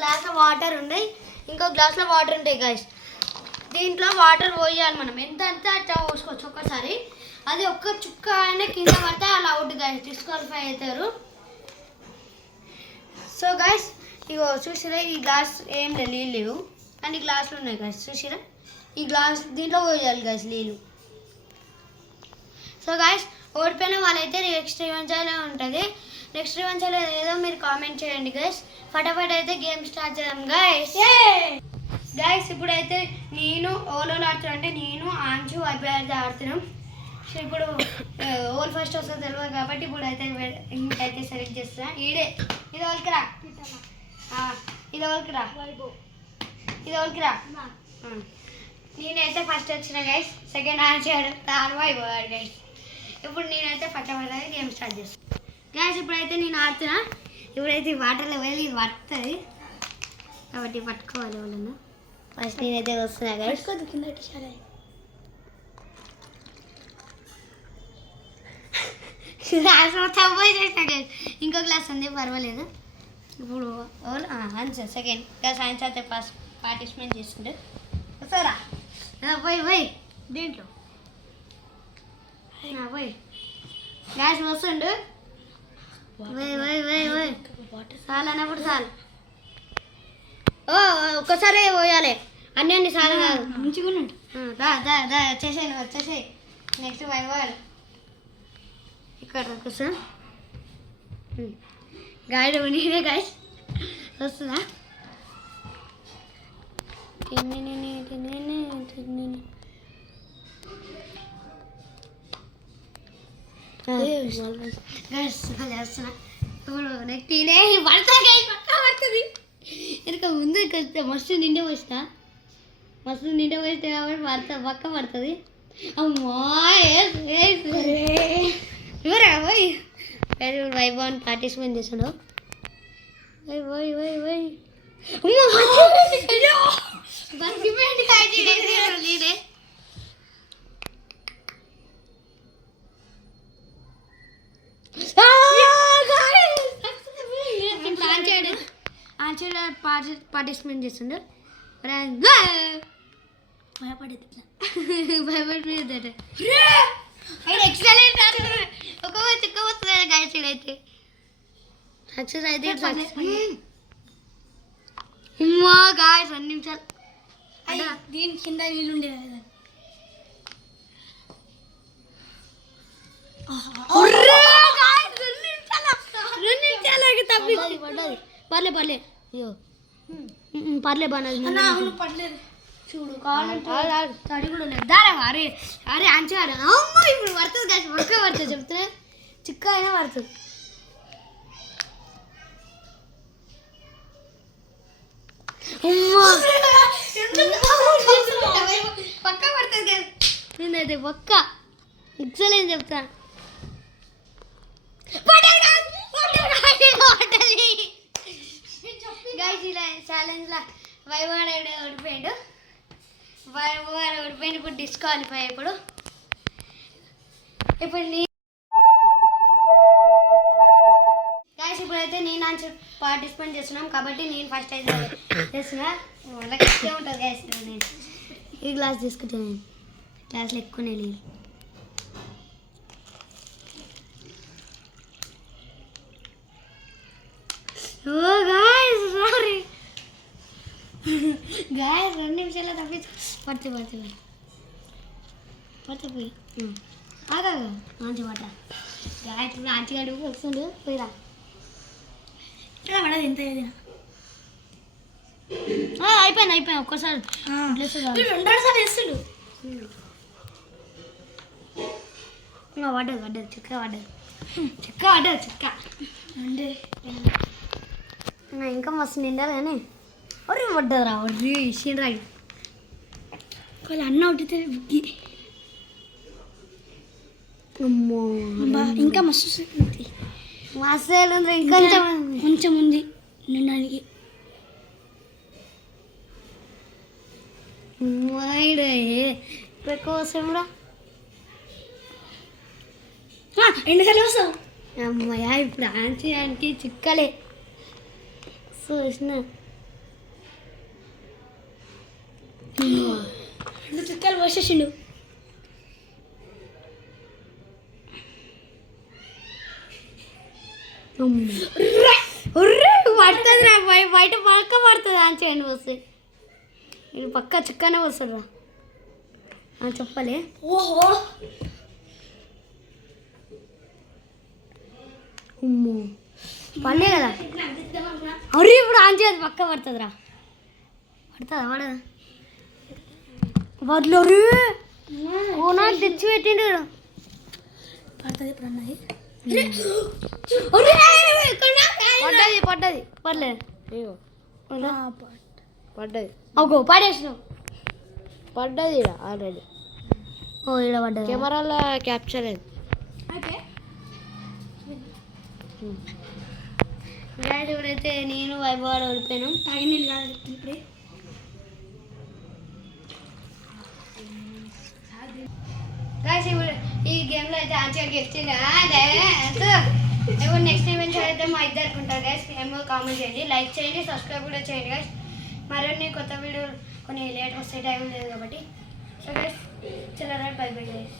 గ్లాస్లో వాటర్ ఉన్నాయి, ఇంకో గ్లాస్లో వాటర్ ఉంటాయి గైస్. దీంట్లో వాటర్ పోయాలి మనం, ఎంత అంతే అట్లా పోసుకోవచ్చు ఒక్కసారి. అది ఒక్క చుక్క అయినా కింద పడితే అలా అవుట్ గైస్, డిస్క్వాలిఫై అవుతారు. సో గైస్ ఇగో చూసిరా, ఈ గ్లాస్ ఏం నీళ్ళు లేవు కానీ గ్లాసులు ఉన్నాయి గైస్. చూసిరా, ఈ గ్లాస్ దీంట్లో పోయాలి గైస్ నీళ్ళు. సో గైస్ ఓడిపోయిన వాళ్ళైతే నెక్స్ట్ రివెంజాలే ఉంటుంది. నెక్స్ట్ రివెంజాలో ఏదో మీరు కామెంట్ చేయండి గైస్. ఫటాఫట్ అయితే గేమ్ స్టార్ట్ చేద్దాం గైస్. గైస్ ఇప్పుడైతే నేను ఓలోలో ఆడుతున్నా, అంటే నేను ఆంచు అభ్యర్థి ఆడుతున్నాం. సో ఇప్పుడు ఓల్ ఫస్ట్ వస్తుంది తెలియదు కాబట్టి ఇప్పుడు అయితే ఇంకైతే సెలెక్ట్ చేస్తున్నా. ఇది ఓల్కిరా, ఇది ఓల్కిరా, ఇది ఓల్కిరా. నేనైతే ఫస్ట్ వచ్చిన గైస్, సెకండ్ ఆన్సర్ థర్డ్ అయిపోయాడు గైస్. ఇప్పుడు నేనైతే ఫటాఫట్ గేమ్ స్టార్ట్ చేస్తాను గైస్. ఇప్పుడైతే నేను ఆడుతున్నా. ఇప్పుడైతే వాటర్లో వెళ్ళి ఇది పడుతుంది కాబట్టి పట్టుకోవాలి వాళ్ళను. ఫస్ట్ నేనైతే వస్తున్నా గైస్. కింద గ్లాస్ మొత్తం పోయి చేసిన గైస్. ఇంకో గ్లాస్ ఉంది పర్వాలేదు. ఇప్పుడు ఆన్సర్ సెకండ్ గ్లాస్ ఆన్సర్ అయితే ఫస్ట్ పార్టిసిపేట్ చేసుకుంటే వస్తారా పోయి దీంట్లో పోయి గ్యాస్ వస్తుండు. చాలు అన్నప్పుడు చాలు. ఒక్కసారి పోయాలి, అన్ని చాలు కాదు. మంచిగా వచ్చేసేయి నెక్స్ట్ పోయాలి. ఇక్కడ కూర్చో గాడి నేనే గాయస్ వస్తుందా. చేస్తున్నా ఇప్పుడు నెక్స్ట్ నేనే పడుతుంది ఇంకా ముందు ఇక్కడ మస్తు నిండే పోస్తా, మస్తు నిండే పోస్తే కాబట్టి పక్క పడుతుంది. అమ్మా పోయి వైభవన్ పార్టిసిపేట్ చేసాడు. పార్టిసిపేట్ చేస్తుండే భయపడిపోయిందట. ఎక్సలెంట్ ఒక చిక్క వస్తుంది గాయస్. అయితే సక్సెస్ అయితే అమ్మా గాయస్ 2 నిమిషాలు దీని కింద నీళ్ళు ఉండే కదా. పర్లే అయ్యో పర్లే పర్లేదు చూడు తడి కూడా లేదు. దారా అరే అంచారు. అమ్మ ఇప్పుడు పడుతుంది కాదు, ఒక్క పడుతుంది చెప్తున్నా, చిక్క అయినా పడుతుంది. పక్క పడుతుంది కదా, నేనైతే పక్క ఎక్సలెంట్ చెప్తా. గైస్ ఇలా ఛాలెంజ్లో వైవాడు ఓడిపోయాడు. ఓడిపోయిన ఇప్పుడు డిస్క్వాలిఫై. ఇప్పుడు గైస్ ఇప్పుడైతే నేను ఆన్సర్ పార్టిసిపేట్ చేస్తున్నాం కాబట్టి నేను ఫస్ట్ అయితే చేస్తున్నా. వాళ్ళకి ఇష్టం ఉంటుంది గైస్. నేను ఈ గ్లాస్ తీసుకుంటాను, నేను గ్లాస్లో ఎక్కువనే లేదు. ఓ గాయస్ సారీ గాయస్ 2 నిమిషాల్లో తప్పించు పడుతుంది పోయి ఆగా మంచి పట్ట గాయస్ మంచిగా అడుగు వస్తుండు పోయిరా. ఇట్లా పడదు ఎంత ఏదైనా అయిపోయింది ఒక్కసారి 2 సార్లు వేస్తుండు. పడ్డది చిక్క అంటే ఇంకా మస్తు నిండాలి కానీ ఒరి పడ్డదిరా ఒర్రి ఇచ్చిండ్రా. అన్న ఒకటి అమ్మో ఇంకా మస్తు ఇంకా కొంచెం ఉంది నిండడానికి. కోసం కూడా ఎన్నిసార్లు వస్తావు అమ్మయ్య. ఇప్పుడు ఆన్సర్కి చిక్కలే చూసిన 2 చుక్కలు పోసేసిండు. పడుతుంది రా బయట పక్క పడుతుంది అని చేయండి వస్తే ఇది పక్క చుక్కనే వస్తుంది రా చెప్పలే. ఓహో అమ్మో పడలే కదా. అరే ఇప్పుడు ఆన్ చేయదు పక్క పడుతుంది రా. పడుతుందా పడదా వడ్లు ఓనా తెచ్చి పెట్టిండు పడుతుంది ఇప్పుడు అన్నది. పడ్డది పడ్డది పడలేదు పడ్డది అగో పడేసినావు పడ్డది ఇక్కడ ఆల్రెడీ. ఓ ఇక్కడ పడ్డది కెమెరాలో క్యాప్చర్ అయింది. గాయస్ ఇప్పుడైతే నేను వైభవాలు ఓడిపోయాను. తాగి నీళ్ళు కాదు ఇప్పుడే. గాయస్ ఇప్పుడు ఈ గేమ్లో అయితే ఆన్సర్ గెలిచింది. ఇప్పుడు నెక్స్ట్ ఈవెంట్ అయితే మా ఇద్దరికి ఉంటారు గైస్. ఏమో కామెంట్ చేయండి, లైక్ చేయండి, సబ్స్క్రైబ్ కూడా చేయండి గైస్. మరిన్ని కొత్త వీడియోలు కొన్ని లేట్ వస్తే టైం లేదు కాబట్టి. సో గైస్ చలో బై బై గైస్.